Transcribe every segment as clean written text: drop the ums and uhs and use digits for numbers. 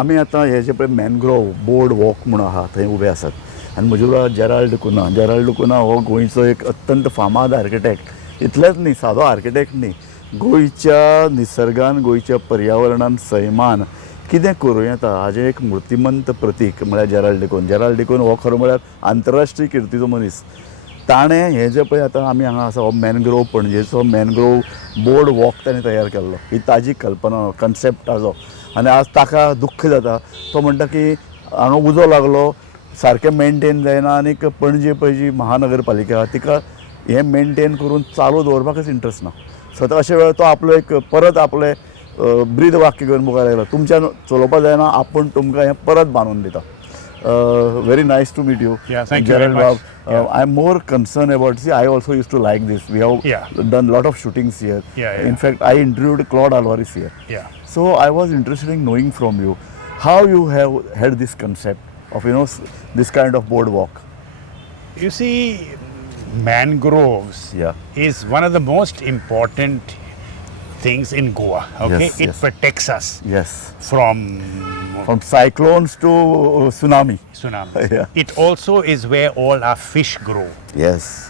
आमी आतां हे जे पळय मॅनग्रोव बोर्ड वॉक म्हणून आहा थंय उबे आसात आनी म्हजे बरोबर जेराल्ड ड कुना हो गोंयचो एक अत्यंत फामाद आर्किटेक्ट. इतलेंच न्ही, सादो आर्किटेक्ट न्ही, गोंयच्या निसर्गान गोंयच्या पर्यावरणान सैमान कितें करूं येता हाजें एक मुर्तिमंत प्रतीक म्हळ्यार जेराल्ड ड कुन हो खरो म्हळ्यार आंतरराष्ट्रीय किर्तीचो मनीस. ताणें हें जें पळय आतां आमी हांगा आसा हो मॅनग्रोव पणजेचो मॅनग्रोव बोर्ड वॉक ताणें तयार केल्लो. ही ताजी कल्पना कन्सेप्ट ताजो. आनी आज ताका दुख्ख जाता. तो म्हणटा की हांगा उजो लागलो, सारकें मेनटेन जायना आनीक पणजे पळय जी महानगरपालिका आहा तिका हें मेनटेन करून चालू दवरपाकच इंट्रस्ट ना. सो अशे वेळार तो आपलो एक परत आपलें ब्रीद वाक्य घेवन मुखार आयलो, तुमच्यान चलोवपाक जायना, आपूण तुमकां हें परत बांदून दिता. Very nice to meet you. Yeah, thank you very much. I'm more concerned about, see, I also used to like this. We have done a lot of shootings here. In fact, I interviewed Claude Alvarez here. So I was interested in knowing from you how you have had this concept of, this kind of boardwalk. You see, mangroves is one of the most important things in Goa. Okay, it protects us from cyclones to tsunami. It also is where all our fish grow.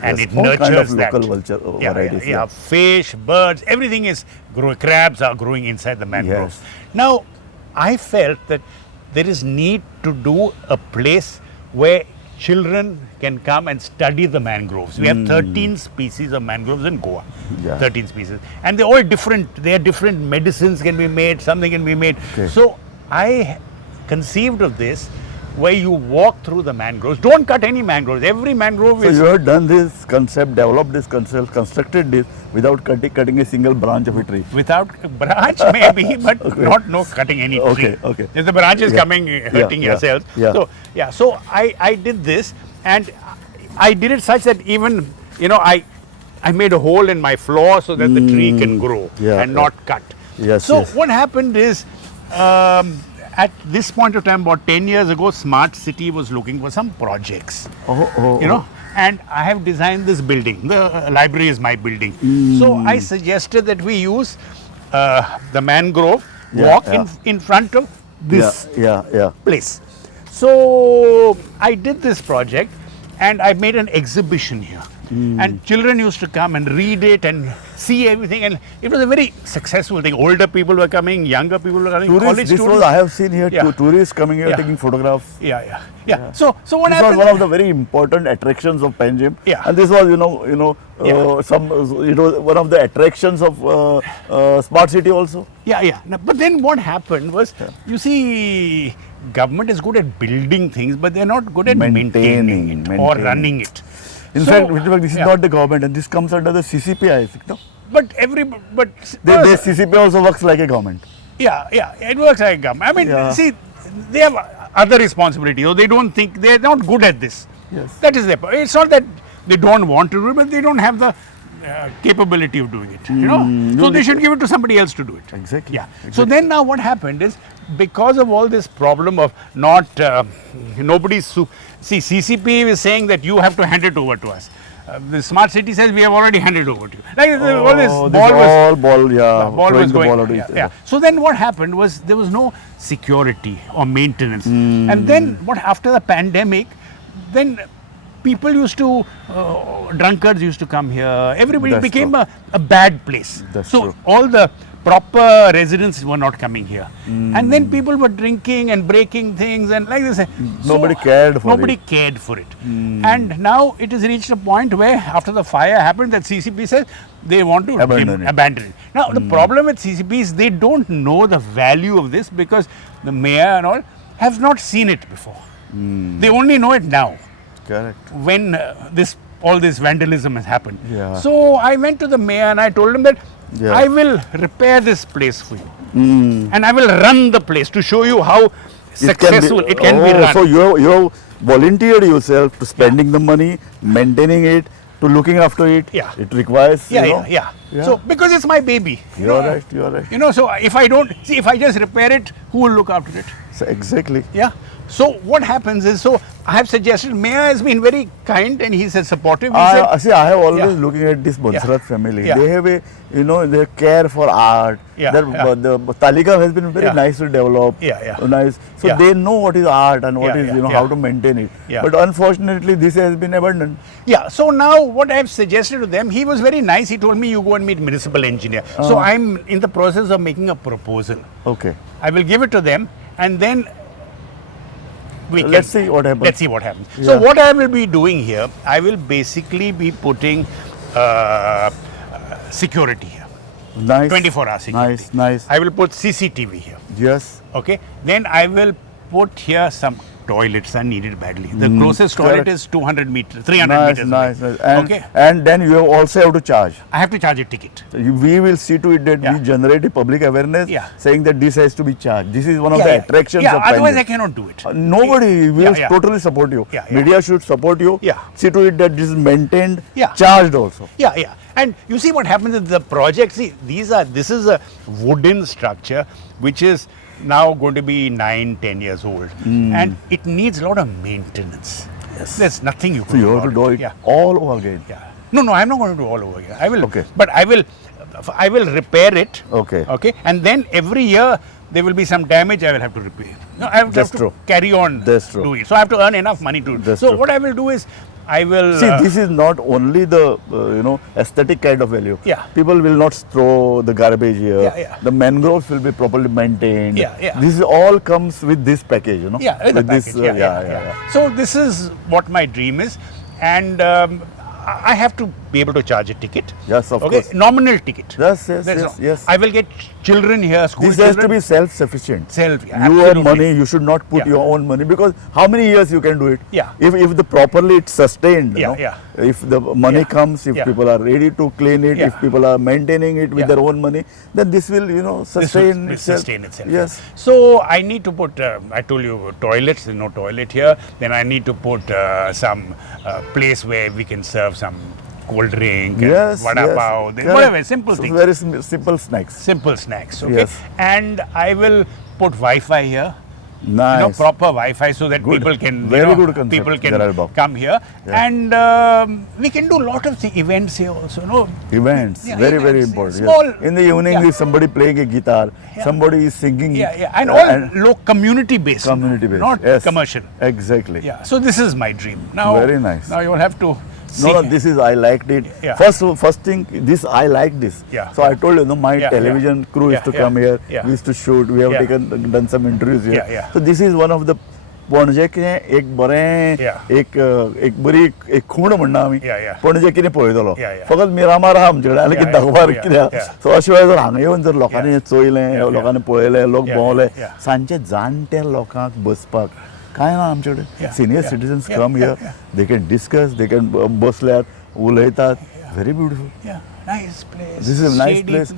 And it all nurtures kind of that. Local varieties. Fish, birds, everything is growing. Crabs are growing inside the mangroves. Now, I felt that there is need to do a place where children can come and study the mangroves. We have 13 species of mangroves in Goa. 13 species. And they're all different. They are different. Medicines can be made, something can be made. So I conceived of this where you walk through the mangroves. Don't cut any mangroves. Every mangrove is... So you have done this concept, developed this concept, constructed this without cutting a single branch of a tree. Without a branch maybe, but not cutting any tree. If the branch is coming, hurting yourself. So I did this, and I did it such that even, I made a hole in my floor so that the tree can grow and not cut. So what happened is, at this point of time, about 10 years ago, Smart City was looking for some projects. And I have designed this building. The library is my building. So I suggested that we use the mangrove walk in front of this place. So I did this project, and I made an exhibition here. And children used to come and read it and see everything, and it was a very successful thing. Older people were coming, younger people were coming, college students. I have seen here tourists coming here taking photographs. So what happened? This was one of the very important attractions of Panjim. And this was, it was one of the attractions of Smart City also. But then what happened was, you see, government is good at building things, but they're not good at maintaining it or running it. In fact, this is not the government, and this comes under the CCP, I think, no? But the CCP also works like a government. It works like a government. I mean, see, they have other responsibilities, or they don't think, they're not good at this. That is their point. It's not that they don't want to do it, but they don't have the capability of doing it, So they should give it to somebody else to do it. Exactly. So then now what happened is, because of all this problem of not, see, CCP is saying that you have to hand it over to us. The Smart City says we have already handed over to you. Like all this ball was going. So then what happened was, there was no security or maintenance. And then after the pandemic, then people used to, drunkards used to come here. Everybody became a bad place. So all the proper residents were not coming here. And then people were drinking and breaking things, and like this. Nobody cared for it. And now it has reached a point where, after the fire happened, that CCP says they want to abandon it. Now the problem with CCP is they don't know the value of this, because the mayor and all have not seen it before. They only know it now. When all this vandalism has happened. So I went to the mayor and I told him that I will repair this place for you. And I will run the place to show you how successful it can be run. So you have volunteered yourself to spending the money, maintaining it, to looking after it. It requires, So because it's my baby. You are right. So if I just repair it, who will look after it? So exactly. So what happens is, so I have suggested, Mayor has been very kind and he's supportive. He said, See, I have always Yeah. looking at this Bansrat Yeah. family. Yeah. They have a, they care for art. Yeah, Their, yeah. The Talika has been very Yeah. nicely developed. Yeah, yeah. Nice. So Yeah. they know what is art and what Yeah, is, yeah, how yeah. to maintain it. Yeah. But unfortunately, this has been abandoned. Yeah, so now what I have suggested to them, he was very nice. He told me, you go and meet municipal engineer. So I'm in the process of making a proposal. Okay. I will give it to them and then we can, Let's see what happens. Let's see what happens. Yeah. So what I will be doing here, I will basically be putting security here. Nice. 24-hour security. Nice, nice. I will put CCTV here. Yes. Okay. Then I will put here some toilets are needed badly. The closest toilet correct. is 200 meters, 300 Nice, meters nice, away. nice. And, Okay. and then you also have to charge. I have to charge a ticket. So we will see to it that Yeah. we generate a public awareness Yeah. saying that this has to be charged. This is one of Yeah, the yeah. attractions Yeah, of otherwise I Panjim. cannot do it. Nobody will Yeah, yeah. totally support you. Yeah, yeah. Media should support you. Yeah. See to it that this is maintained, Yeah. charged also. Yeah, yeah. And you see what happens is the project, see, this is a wooden structure which is now going to be 9-10 years old. And it needs a lot of maintenance. Yes. There's nothing you So can you do. have to about do it. it Yeah. all over again. Yeah. No, I'm not going to do all over again. I will, Okay. but I will repair it. Okay. Okay. And then every year there will be some damage I will have to repair. No, I have That's to true. carry on That's true. do it. So I have to earn enough money to. That's so true. what I will do is I will. See, this is not only the aesthetic kind of value. Yeah. People will not throw the garbage here. Yeah, yeah. The mangroves will be properly maintained. Yeah, yeah. This is all comes with this package, Yeah, with the this, package. Yeah. So this is what my dream is, and I have to be able to charge a ticket. Yes, of Okay, course. nominal ticket. Yes, yes, There's yes, no- yes. I will get children here, school This has children. to be self-sufficient. Self, yeah, Your absolutely. money, you should not put Yeah. your own money because how many years you can do it? Yeah. If the properly it's sustained, Yeah, yeah. if the money Yeah. comes, if Yeah. people are ready to clean it, Yeah. if people are maintaining it with Yeah. their own money, then this will, This sustain will itself. sustain itself. Yes. So I need to put. I told you toilets. There's no toilet here. Then I need to put some place where we can serve some cold drink, and Yes. vada yes. pav, Correct. whatever, simple So things. very simple snacks. Simple snacks. Okay. Yes. And I will put Wi-Fi here. Nice. Proper Wi-Fi so that Good. people can, Very good concept, people Gerard can Babu. come here, Yeah. and we can do a lot of events here also. Events, Yeah, very, very events, important. small- Yes. In the evening, Yeah. if somebody playing a guitar, Yeah. somebody is singing. And all low community based, community based. not Yes. commercial. Exactly. Yeah, so this is my dream. Now, Very nice. Now you will have to see. No, this is I liked it. Yeah. First thing, this I like this. Yeah. So I told you, my Yeah, television crew Yeah, is to yeah, come here. yeah. We used to shoot. We have Yeah. done some interviews here. Yeah, yeah. So this is one of the Panaji कितें एक बरें Yeah. एक बरी एक खूण म्हणना आमी Yeah, yeah. Panaji कितें पळयतलो Yeah, yeah. फकत मिरामार आहा आमचे कडेन आनी Yeah, कितें yeah. दाखोवपाक Yeah, कितें yeah. सो अशे वेळार जर हांगा येवन जर लोकांनी Yeah. चोयलें Yeah, लोकांनी पळयलें लोक Yeah, भोंवले yeah. सांजचे जाणट्या लोकांक बसपाक कांय ना आमचे कडेन Yeah, senior yeah. Citizens Yeah, come yeah, here they can discuss they can बसल्यात उलयतात very beautiful Yeah, nice place. This is a nice shady place.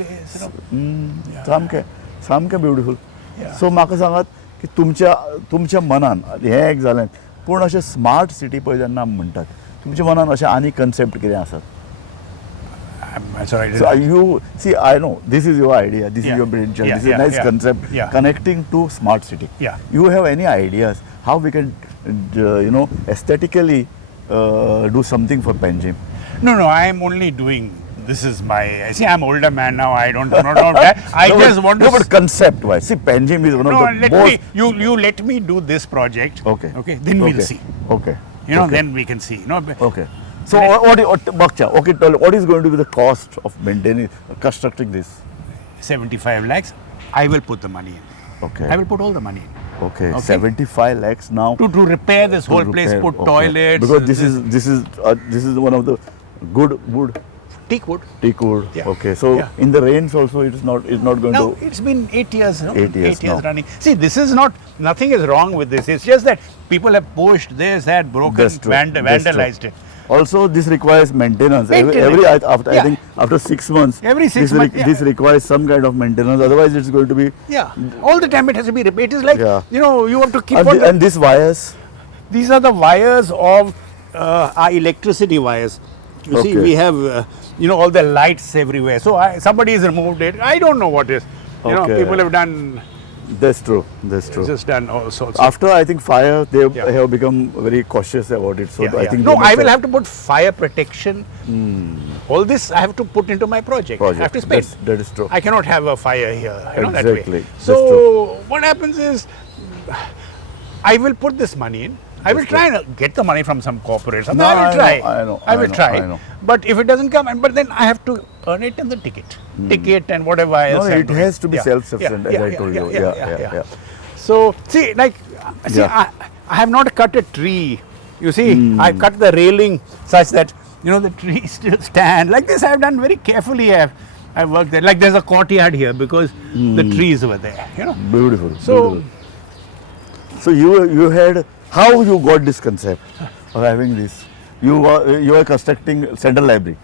Yeah. सामकें ब्युटिफूल Yeah. सो म्हाका सांगात की तुमच्या मनान हें एक जालें पूण अशें स्मार्ट सिटी पळय जेन्ना आमी म्हणटात तुमच्या मनान अशें आनी कन्सेप्ट कितें आसात I'm sorry. So you see, I know this is your idea, this Yeah. is your brainchild, Yeah, this is yeah, a nice yeah. concept. Yeah. Connecting to smart city. Yeah. You have any ideas how we can, aesthetically do something for Panjim? No, I am only doing. This is my. See, I'm older man now. I don't know that. I No, just but- want to. No, but concept wise. See, Panjim is one No, of the let most. me. You let me do this project. Okay. Okay. Then we'll Okay. see. Okay. Okay. Okay. Then we can see. Okay. So what Baksha, okay, tell what is going to be the cost of maintaining, constructing this? 75 lakhs. I will put the money in. Okay. I will put all the money in. Okay. Okay. 75 lakhs now. To repair this to whole place, repair. put Okay. toilets. Because this is one of the good wood. teak wood. Teak wood. Yeah. Okay. So Yeah. in the rains also it's not going No, to. it's been 8 years. No? 8 years 8 years now. running. See, this is not. Nothing is wrong with this. It's just that people have pushed this, that, broken, That's true. That's true. vandalized it. Also, this requires maintenance. Maintenance. I Yeah. think after 6 months, Every 6 months, yeah. this requires some kind of maintenance. Otherwise, it's going to be. Yeah, all the time it has to be repaired. It is like, Yeah. you have to keep And, on. and these wires. These are the wires of our electricity wires. You see, Okay. we have, all the lights everywhere. So somebody has removed it. I don't know what is. Okay. People have done That's true. That's true. It's just done all sorts. After I think fire, they Yeah. have become very cautious about it. So I think no, they must I will have to put fire protection. All this I have to put into my project. I have to spend. That is true. I cannot have a fire here. That Exactly. way. That's So what happens is, I will put this money in. I will try and get the money from some corporate. No, I will try. I will know, try. I know. But if it doesn't come, but then I have to earn it in the ticket and whatever else. No, I'm it doing. has to be Yeah. self-sufficient, as I told you. Yeah. So see, Yeah. I have not cut a tree. You see, I cut the railing such that the tree still stand. Like this, I have done very carefully. I've worked there. Like there's a courtyard here because the trees were there. Beautiful. So. Beautiful. So you had, how you got this concept of having this? You were constructing Central Library.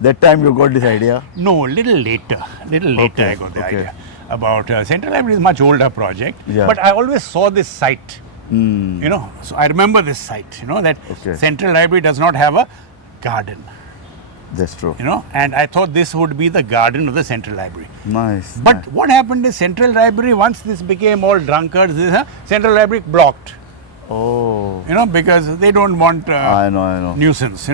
That time you got this idea. No, little later. Okay, I got the okay. idea about Central Library is a much older project. Yeah. But I always saw this site. So I remember this site. That Okay. Central Library does not have a garden. That's true. And I thought this would be the garden of the Central Library. Nice. But what happened is Central Library, once this became all drunkards, Central Library blocked. Oh. Because they don't want I know. nuisance.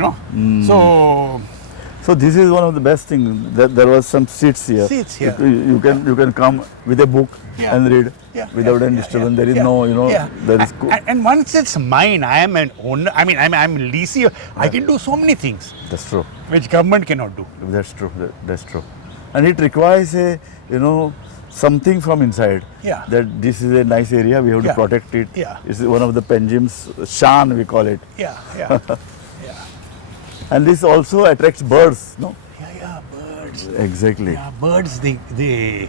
So this is one of the best things. There was some seats here. Seats here. You can come with a book and read without any disturbance. There is no, there is. And once it's mine, I am an owner. I mean, I'm leasing. I can do so many things That's true. which government cannot do. That's true. That's true. And it requires a, something from inside. Yeah. That this is a nice area. We have to Yeah. protect it. Yeah. It's one of the Panjim's shan, we call it. Yeah. And this also attracts birds. No. Yeah, birds. Exactly. Yeah, birds. I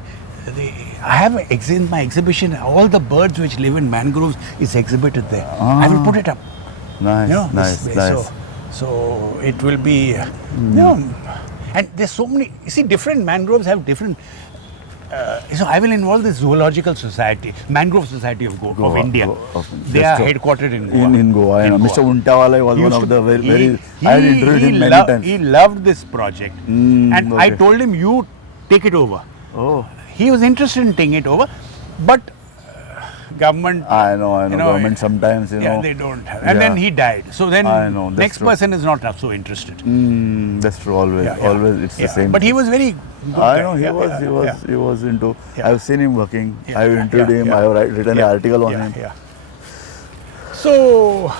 have in my exhibition. All the birds which live in mangroves is exhibited there. I will put it up. Nice. This way. Nice. So it will be. And there's so many. You see, different mangroves have different. So I will involve the Zoological Society, Mangrove Society of India. They are headquartered in Goa. In Goa. In Mr. Goa. Untawala was one of the very. I had interviewed him many times. He loved this project, and I told him, "You take it over." Oh. He was interested in taking it over, but government. I know. Government sometimes, Yeah, they don't have. And then he died. So then I know, that's next true. person is not so interested. That's true. Always it's the same. But he was very good I guy. know he was into. Yeah. I've seen him working. Yeah, I've interviewed him. I've written an article on him. Yeah. So,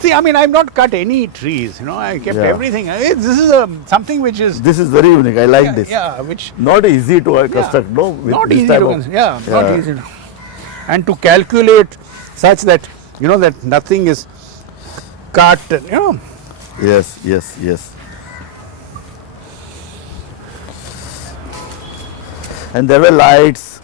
see, I mean, I've not cut any trees. I kept everything. This is something which is. This is very unique. I like this. Yeah, which. Not easy to construct. No, with Not this easy type to of- construct. Not easy. And to calculate such that that nothing is cut. Yes. And there were lights.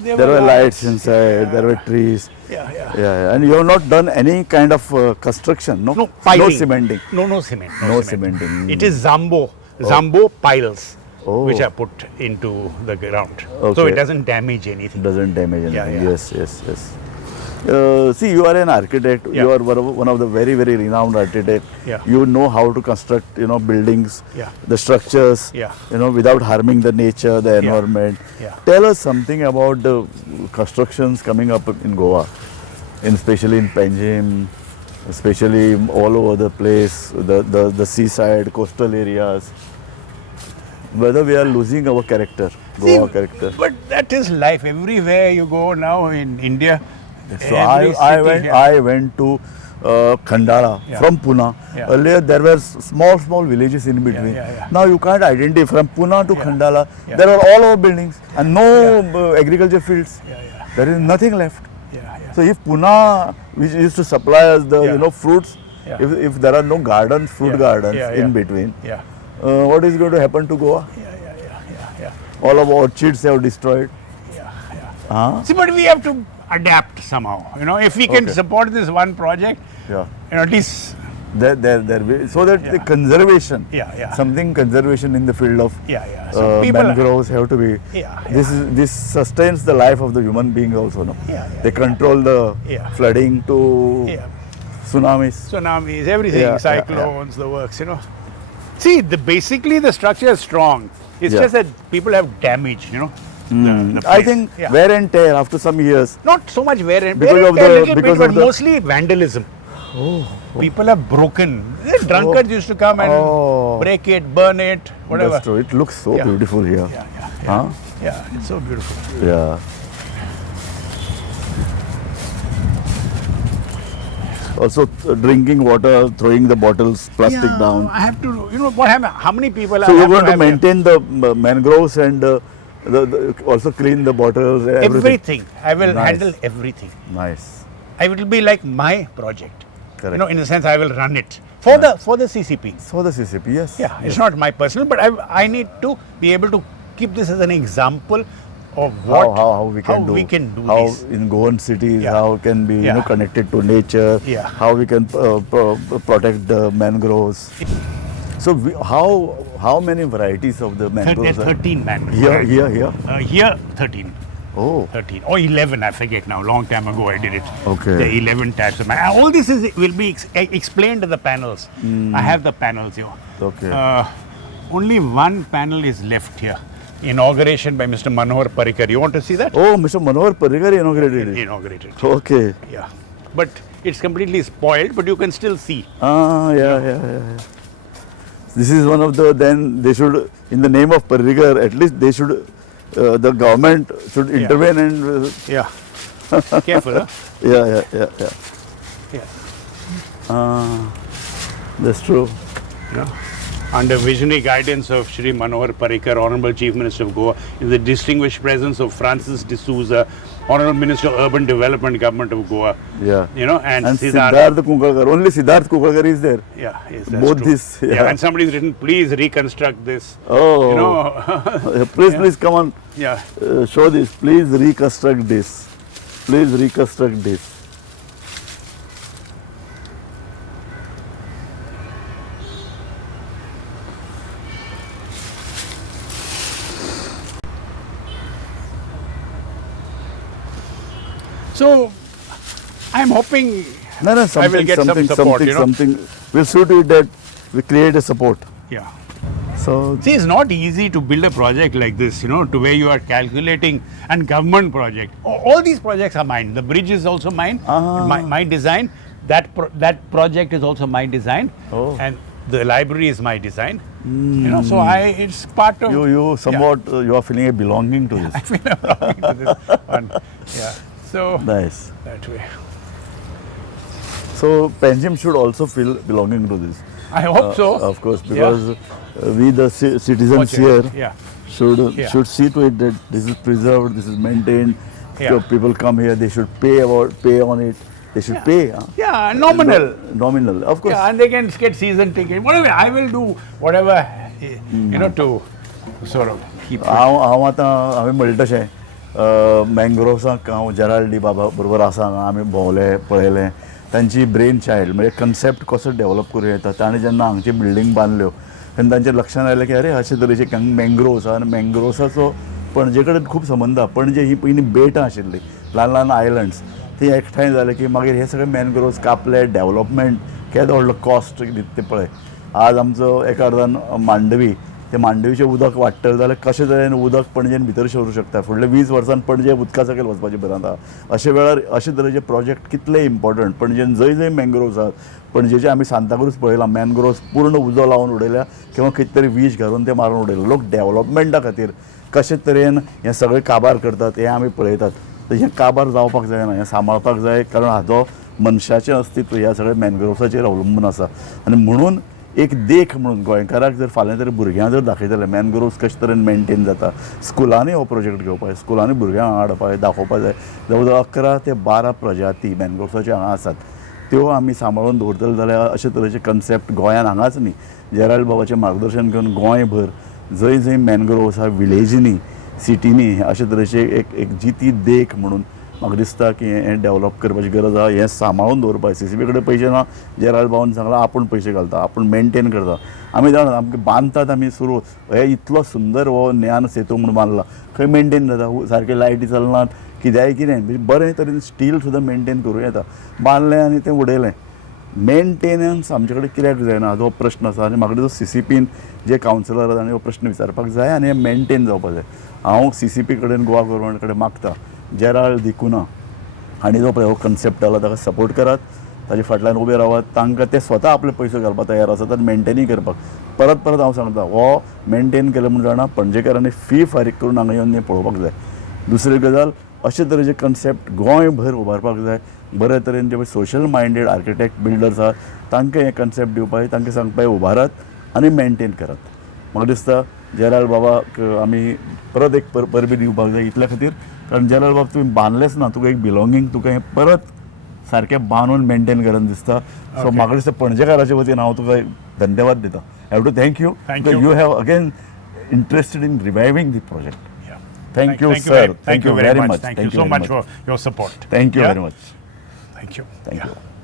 There were lights inside. There were trees. Yeah. And you have not done any kind of construction, no? No piling. No cementing. No cement. No cementing. It is Zambo piles which are put into the ground. So Okay. it doesn't damage anything. Doesn't damage anything. Yeah. Yes. See, you are an architect. Yeah. You are one of the very, very renowned architects. Yeah. You know how to construct, buildings, Yeah. the structures, Yeah. without harming the nature, the environment. Yeah. Tell us something about the constructions coming up in Goa, especially in Panjim, especially all over the place, the seaside, coastal areas. Whether we are losing our character, Goa character. But that is life. Everywhere you go now in India. So every city, I went to Khandala from Pune. Yeah. Earlier there were small villages in between. Yeah. Now you can't identify from Pune to Khandala. Yeah. There are all over buildings and no agriculture fields. Yeah. There is nothing left. Yeah. So if Pune, which used to supply us the fruits, Yeah. if there are no gardens, fruit gardens in between, Yeah. what is going to happen to Goa? Yeah. All of our orchids have destroyed. Yeah. See, but we have to adapt somehow. If we can support this one project, at least. There so that the conservation, something conservation in the field of So people mangroves have to be. This sustains the life of the human being also. No, they control the flooding to tsunamis, everything, cyclones, the works. See, basically the structure is strong. It's just that people have damage. the I place. think Yeah. wear and tear after some years. Not so much wear and Because wear of and tear the- little bit, because but of the- mostly vandalism. People have broken. The drunkards used to come and Oh. break it, burn it, whatever. That's true. It looks so Yeah. beautiful here. Yeah. Huh? Yeah, it's so beautiful. Yeah. Also, drinking water, throwing the bottles, plastic Yeah, down. I have to. You know what happened? How many people? So I you're have going to have here? maintain the mangroves and also clean the bottles. Everything. I will Nice. handle everything. Nice. I will be like my project. Correct. You know, in a sense, I will run it for the CCP. For the CCP, yes. Yeah, it's not my personal, but I need to be able to keep this as an example of what How we can do how this. in Goan cities, Yeah. how can be Yeah. connected to nature, Yeah. how we can protect the mangroves. So how many varieties of the There mangroves are 13 man. here? Here 13. Oh, 13 or 11, I forget now. Long time ago I did it. Okay. The 11 types of all this will be explained in the panels. I have the panels here. Okay. Only one panel is left here. Inauguration by Mr. Manohar Parrikar. You want to see that? Oh, Mr. Manohar Parrikar inaugurated it. Inaugurated. Okay. Yeah. But it's completely spoiled, but you can still see. Yeah. This is one of the, then they should, in the name of Parrikar, at least they should, the government should intervene and, Yeah. Careful, huh? yeah. Yeah. That's true. Yeah. Under visionary guidance of Shri Manohar Parrikar, Honorable Chief Minister of Goa, in the distinguished presence of Francis D'Souza, Honorable Minister of Urban Development, Government of Goa. Yeah. You know, and Siddharth. Siddharth Kunkalkar, only Siddharth Kunkalkar is there. Yeah, yes, that's Both true. this, yeah. And somebody's written, please reconstruct this. Oh. You know, Please come on, yeah. show this. Please reconstruct this. Please reconstruct this. So, I'm hoping No, I will get some support, you know. something. We'll see to it that we create a support. Yeah. So, See, it's not easy to build a project like this, you know, to where you are calculating and government project. All these projects are mine. The bridge is also mine, my design. That project is also my design, and the library is my design. You know, so it's part of you somewhat you are feeling a belonging to I this. feel I'm belonging to this one. Yeah. So Nice. that way. So Panjim should also feel belonging to this. I hope so. Of course, because we the citizens here Yeah. should see to it that this is preserved, this is maintained. Yeah. So people come here, they should pay on it. They should pay. Huh? Yeah, nominal. Nominal, of course. Yeah, and they can get season ticket. Whatever, I will do whatever, you know, to sort of keep. हांव आतां हांवें म्हणलें तशें मँग्रोव्साक हांव जेराल्डी बाबा बरोबर आसा हांगा आमी भोंवले पळयलें तांची ब्रेन चायल्ड म्हणजे कन्सेप्ट कसो डेवलप करूं येता ताणें जेन्ना हांगची बिल्डींग बांदल्यो तेन्ना तांचें लक्षांत आयलें की अरे अशे तरेचे मँग्रोव्स आनी मँग्रोव्साचो पणजे कडेन खूब संबंद आसा पणजे ही पयलीं बेटां आशिल्लीं ल्हान ल्हान आयलंड्स ती एकठांय जाले की मागीर हे सगळे मँग्रोव्स कापले डेवलपमेंट केदो व्हडलो कॉस्ट दिता ते पळय आज आमचो एका अर्दान मांडवी ते मांडवीचें उदक वाडटलें जाल्यार कशें तरेन उदक पणजेन भितर शिरूं शकता फुडल्या 20 वर्सान पणजे उदका सकयल वचपाचें बरें आसा अशे वेळार अशे तरेचे प्रोजेक्ट कितले इम्पॉर्टंट पणजेन जंय मँग्रोव्स आसात पणजेचे आमी सांताक्रूज पळयलां मँग्रोव्स पूर्ण उजो लावन उडयल्या किंवा कितें तरी विश घालून ते मारून उडयले लोक डेवलॉपमेंटा खातीर कशे तरेन हें सगळें काबार करतात हें आमी पळयतात तर हें काबार जावपाक जायना हें सांबाळपाक जाय कारण हाजो मनशाचें अस्तित्व ह्या सगळ्या मँग्रोव्साचेर अवलंबून आसा आनी म्हणून एक देख म्हणून गोंयकाराक जर फाल्यां तरी भुरग्यां जर दाखयतले मँग्रोव्स कशे तरेन मेंटेन जाता स्कुलांनी हो प्रोजेक्ट घेवपाक जाय स्कुलांनी भुरग्यांक हाडपाक दाखोवपाक जाय जवळ जवळ 11 ते 12 प्रजाती मँग्रोव्साचे हांगा आसात त्यो आमी सांबाळून दवरतले जाल्यार अशे तरेचे कन्सेप्ट गोंयान हांगाच न्ही जेराल्ड बाबाचें मार्गदर्शन घेवन गोंयभर जंय मँग्रोव्स आहा विलेजींनी सिटीनी अशे तरेचे एक जिती देख म्हणून म्हाका दिसता की हें डेवलप करपाची गरज आहा हें सांबाळून दवरपाक CCP कडेन पयशे ना जेराल्ड बाबान सांगलां आपूण पयशे घालता आपूण मेंटेन करता आमी जाणा आमकां बांदतात आमी सुरू हे इतलो सुंदर हो ज्ञान सेतू म्हणून बांदला खंय मेंटेन जाता सारके लायटी चलनात कित्याय कितें बरें तरेन स्टील सुद्दां मेंटेन करूं येता बांदलें आनी तें उडयलें मेंटेनन्स आमचे कडेन कित्याक जायना हाजो प्रश्न आसा आनी म्हाका दिसता CCPन जे कावन्सिलर आसा तांणी हो प्रश्न विचारपाक जाय आनी हें मेंटेन जावपाक जाय हांव CCP कडेन गोवा गव्हर्मेंट कडेन मागता जेराल्ड दा कुन्हा हांणी जो पळय हो कन्सेप्ट आला ताका सपोर्ट करात, ताचे फाटल्यान उबे रावात, तांकां ते स्वता आपले पयशे घालपाक तयार आसात आनी मेंटेनूय करपाक. परत परत हांव सांगता हो मेंटेन केले म्हण जाणा पणजेकारांनी फी फारीक करून हांगा येवन पळोवपाक जाय. दुसरी गजाल अशे तरेचे कन्सेप्ट गोंयभर उबारपाक जाय. बरे तरेन जे सोशल मायंडेड आर्किटेक्ट बिल्डर्स आहात तांकां हे कन्सेप्ट दिवपाक, तांकां सांगपाक उबारात आनी मेंटेन करात. म्हाका दिसता जेराल्ड बाबाक आमी परत एक परबी दिवपाक जाय इतल्या खातीर, कारण जेराल्ड बाबा तुवें बांदलेंच ना, तुका एक बिलोंगींग तुका हें परत सारकें बांदून मेंटेन करन दिसता. सो म्हाका दिसता पणजेकाराचे वतीन हांव तुका धन्यवाद दिता. I have to thank you. You have again interested in reviving the project. Thank you, sir. Thank you very much. Thank you so much for your support. Thank you very much. Thank you. Thank you.